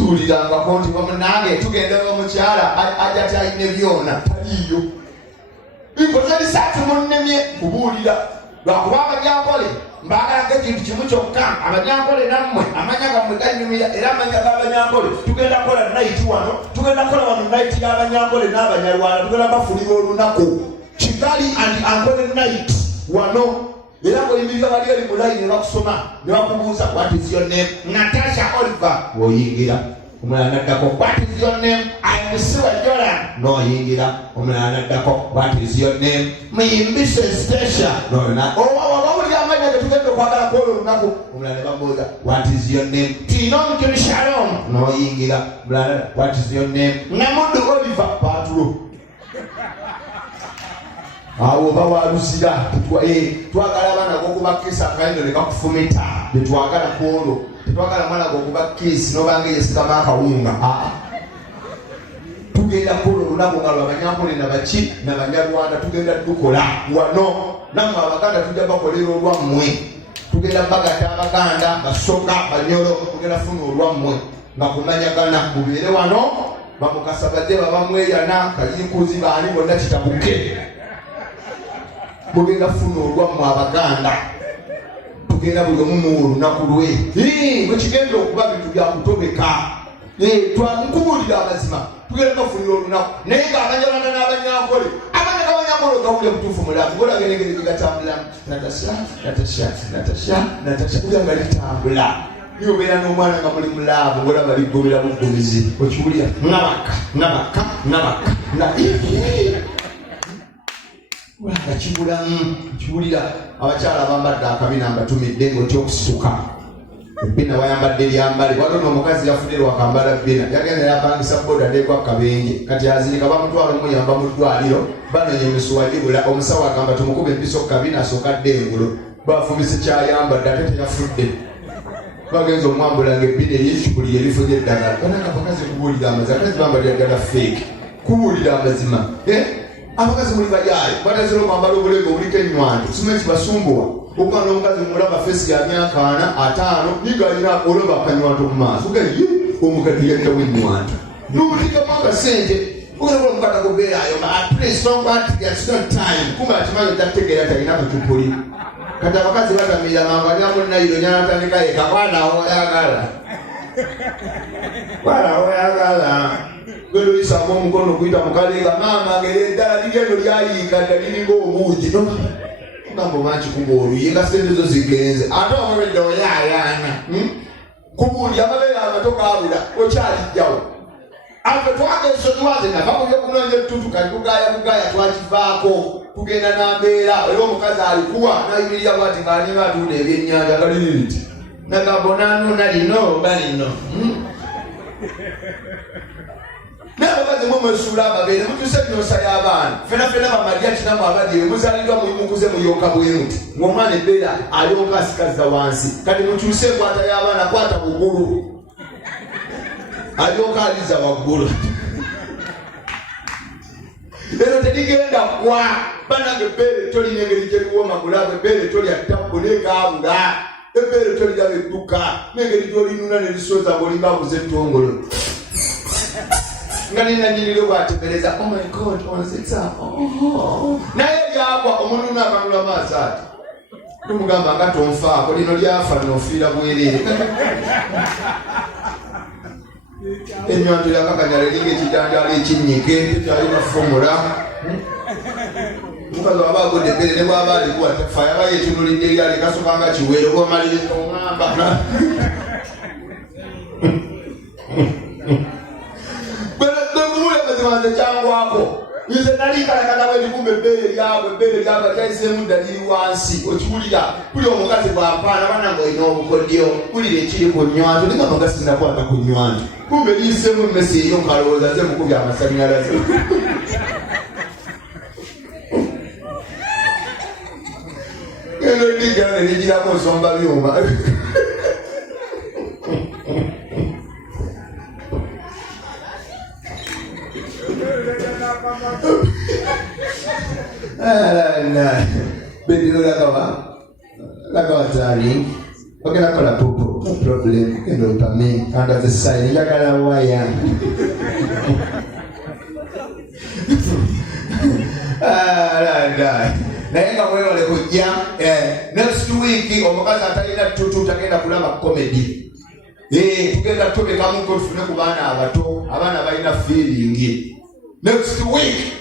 siwuliranga konti bamunange tugenda bamukyala ajati ayine byona taliyo nkozesatu munnemye kubuulira lwakuba abanyankole mbagalanga ekintu kimu kyokka abanyankole nammwe amanya gammwe ganyumira era amanya g'abanyankole tugenda kukola nayiti wano tugenda kukola wano nayiti y'abanyankole n'abanyarwanda tugenda bafulira olunaku Kigali and ankole nayiti wano era ng'oyimirira bali eri mu layini ne bakusoma ne bakubuuza what is your name Natasha Oliver bw'oyingira omulala naddako what is your name I'm Siwa Joran n'oyingira omulala naddako what is your name Muyimbise Stasha n'owawulira amanya getugenda okwagala kwola olunaku omulala ne babuuza what is your name Tinom Shalom n'oyingira omulala what is your name Namudu Oliver Patulo awo bawalusira twagala abaana g'okubakisa akayendo ne kakufumita tetwagala kwolwo tetwagala mwana g'okubakisi nobanga yesikama akawunga tugenda kukola olunaku nga lwabanyankole nabaki nabanyarwanda tugenda tukola wano nammwe abaganda tujja bakolera olwammwe tugenda bagata abaganda basoka banyolo tugenda funa olwammwe nga kumanyagana mubeere wano bamukasa badde babamweyana kayinkuzi baani bonna kitabuke mugenda funa olwammwe abaganda tugenda buli omu muwa olunaku lwe bwekigenda okuba bintu byakutobeka twamukubuulira amazima tugenda bafunira olunaku naye ng'abanyarwanda n'abanyankole amanya g'abanyankole ogawulire butuufu mulamu golagera engeri gyegatambulamu natasha kulyanga litambula niyo obeera n'omwana nga muli mulaavu ngolaba ligomera bugumizi okiwulira nabaka wanga kiwulira abakyala abambadde akabina mbatumidde ng'otya okusituka ebbina wayambadde lyambale waliwo n'omukazi yafunire wakambala bbina yagenda yapangisa boda ndekwa kabenje kati azirika bamutwala omuyamba mu ddwaliro banonya emisuwa libula omusawo agamba tumukuba empiso kabina asokadde engulo bafumise kyayambadde ate teyafudde bagenza omwambulanga ebbina eryekikuli erifunye eddagala bananga bakazi kubuulira amazima akazi bambadde ddala feeke kubuulira amazima abakazi muli bajayi batazira okwambala obulega obuliko ennywanto simanyi kibasumbuwa okuba n'omukazi mulaba fesi ya myaka 5 niga alina olaba akanywanto mu maaso gaye omukati yalinawo ennywanto n'obulikamu akasente ogenda omukata kubeerayo kumba kimanyi tategeera talina kacupuli kati abakazi batamira mangu alina munnayiro nyanatandika yeka kwana oyagala gwendo lisanga omukono kuyita mukalenga maama ngeri eddala ligendo lyayiika dda liringa obuugi gamba omakikuba oluye nga sente zo zigenze ate omwebedde oyaayaana kubuulya amabeere amato gaabula okyalijjawo ate twagesonyiwaze navakuyo kunoonya ettutuka bugaya twakivaako tugenda nambeera era omukazi alikuwa nayimirira bwati ng'aninga atuula ebyennyanja galiriti nagamba nanuna lino oba lino n'abakazi mwesuula amabeere mutuse enyosa y'abaana fenafena bamalya kinamu abaddeyo muzaalirwa muyimukuze muyooka bweruti ng'omwana ebbeera alyoka asikaza wansi kati mukyuse enkwata y'abaana kwata bugulu alyoka aliza waggulu ero terigenda kwa banange ebbeere tolina engeri gyeriwoma gulabe ebbeere tolya ttabu negaabula ebbeere toliraba edduka n'engeri gy'olinuna nerisoza ng'olimbabuza ettongolo nga ninanyinire bwategereza oh my god onzita naye lyagwa omuntu n'akanula maaso ati tumugamba nga tonfaako lino lyafa nofiira bwereere ennywanto yakakanyala eringa ekijanjalo ekinyike tekyalina fomula mukazi waba agodde ebbere ne bwaba alikuwa tafa yaba yetunulidde eryali kasokanga kiweero bwomaliriza omwamba nze kyangwako nze nalikalakana bwelikumba ebbeere lyabwe kyayiseemu ddaliri wansi okiwulira buli omukazi bwampaana bananga olina obukodyo wulira ekiri ku nnywanto nigamba nga sinakwata ku nnywanto kumbe liyiseemu mmesi eyo nkalowooza nze mukubi amasanyalaze eno endigana nenigirako nsomba byuma bedino lagawa tali Okay, I call a popo. No problem. You know, for me, under the side, you got a wire. Nayenga mwewale kujja next week omukazi atalina tutu tagenda kulaba comedy. Tugenda tubekamu ko tufune ku baana abato, abaana balina feeling. Next week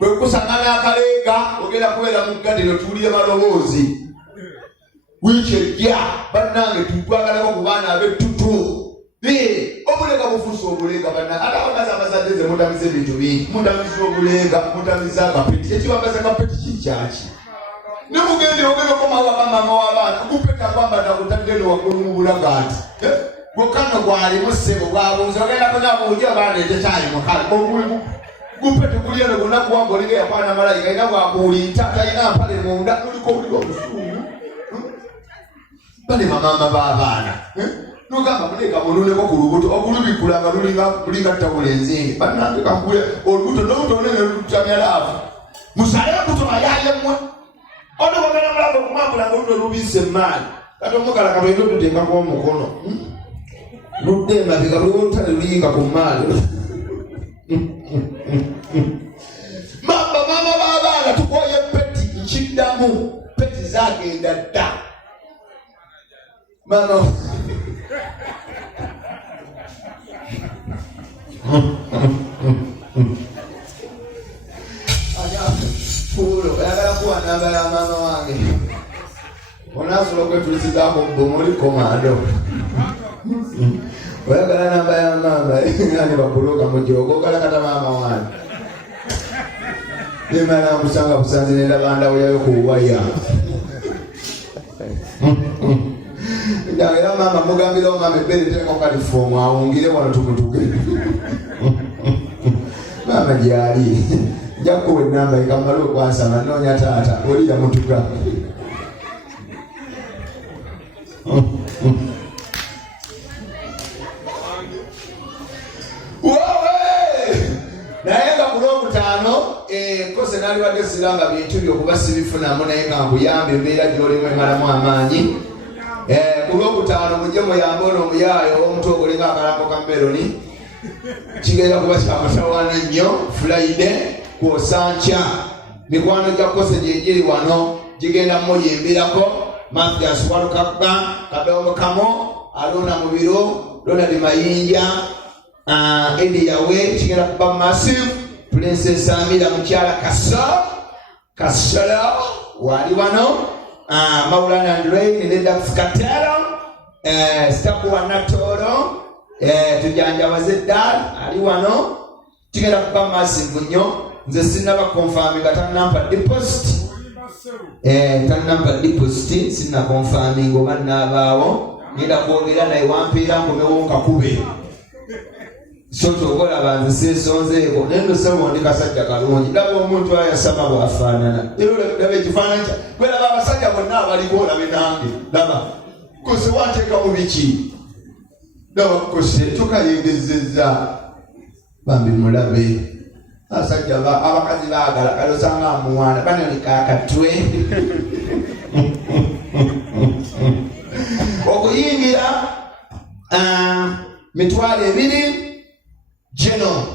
bwe kusangana akalega ogenda kubeera mu gadero tuwulire maloboozi. Wiiki ejja bannange tutwagalako ku baana ab'ettutu. Obulega bufuusa obulega bannange ate abakazi abazadde ze mutamiza ebintu bingi. Mutamiza obulega, mutamiza akapeti. Ekiwambaza akapeti kikyaki? Ne mugende ogenda komaba mama w'abaana kupeta kwambata kutadde waggulu mu bulagaati. Gukano gwalimu ssebo bwabunze ogenda kunabuuja baleete kyayi mukale. Ogulimu gupete kulyeno gonna kuwanga olinga yakwana malayika era bwakuwulinta talina mpale munda luliko obuliga obusungu. Bale mamama b'abaana. Nogamba muleka muluneko ku lubuto okulubikulanga lulinga ttawula enzingi. Bannange kakule olubuto n'olubuto olunene lutamya laavu. Musale buto ayayemmwe. Ono bagenda mulaba okumwambulanga olubuto lubisse emmaali. Kati omukala katwenda otuteekako omukono. Ludde emabega buli olutale luyinga ku mmaali. Mama b'abaana tukoye peti nkiddamu. Peti zaagenda dda. Mama Pulo, oyagala kuwa namba ya mama wange. Onasobola okwetulizizaako bomuli komando. Oyagala namba ya mama ngani bakuloga mujogo ogala kata mama wange. Nemala musanga busanze nenda bandawulayo ku waya. Ndagera mama mugambira mama ebere teko kali fomu awungire wano tumutuke. Mama jali. Jako namba ikamalo kwanza manonya tata oli ya mutuka. Nayenga kulo kutano kose nali wadde silanga bintu by'okubasi bifunamu naye nga nkuyambe embeera gy'olimu emalamu amaanyi. Kulwokutaano mujje muyambe ono omuyaayo omutogolenga akalambo ka meloni. Kigenda kuba kyamatawaana nnyo Friday kwosankya. Mikwano gya kose gyegiri wano gigenda muyimbirako. Mathias Walukagga, Kadomo Kamo, Alona Mubiro, Ronald Mayinja, Eddie Yawe, kigenda kuba massive. Princess Amira Mukyala Kasolo wali wano. Maulana Andre, Nilenda Skatero, Stapu Wanatoro, Tujanja Wazeddal, Ali wano. Kigenda kuba massive nnyo. Nze sinaba confirming tanampa deposit. Tanampa deposit sinna confirming oba nabaawo. Ngenda kwogera naye wampiira nkomewo nkakube. So tokola banze sesonzeeko nendo sewonde kasajja kalungi laba omuntu ayasama bwafaanana era laba ekifaananyi kya gwe laba abasajja bonna abaliko olabe nange laba kose wateeka mu biki laba kose tukayengezezza bambi mulabe abasajja abakazi baagala kalosanga amuwaana bananika akatwe okuyingira mitwalo 2 Jeno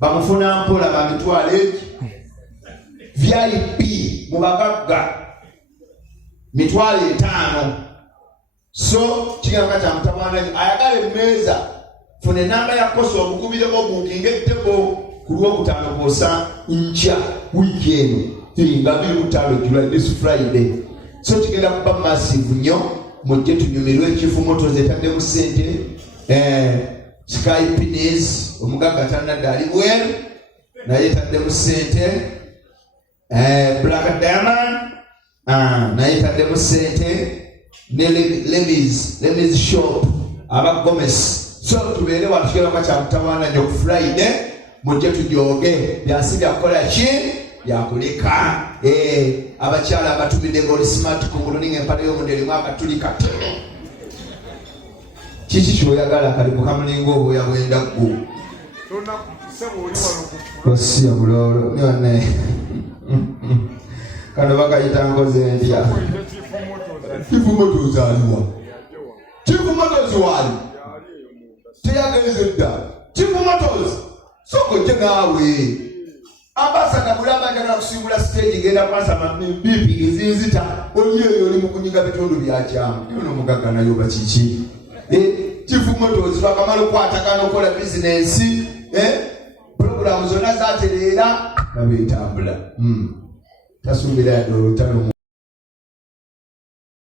bamufuna mpola bamitwalo eki VIP mubagagga mitwalo 5. So kigamba kya mutawaana ayagala emmeeza fune namba ya koso omukubireko booking ettebo ku Lwokutaano kwosa nkya weekend nga 25 July this Friday. So kigenda kuba massive nnyo mujje tunyumirwe ekifumo tozeetaddemu ssente. Sky Pines omugaga tanadda ali bweru naye taddemu ssente. Black Diamond naye taddemu ssente ne Levis shop aba Gomez. So tubeere wano tukirako kya mutawaana nnyo ku Friday mujje tujooge byansi byakukola ki byakuleka. Abakyala abatumidde ng'oli smart kunguluninga empale y'omunderimu akatuli katono. Kiki kyoyagala kalimu kamulinga obwoya bw'endaggu osiya bulolo niwane kano bakayita nkoze ntya Chief Motors aliwa. Chief Motors wali. Teyagenze dda. Chief Motors soko naawe. Ambassador Bulamba njagala kusimbula stage genda kwasa mabibi ezinzita. Oliyo oli mukunyiga bitundu byakyamu. Yono mugaga nayo bakichi. Chief Motors bakamala kwataka nokola business. Program zonna zaterera nabetambula. Tasumbira olutalo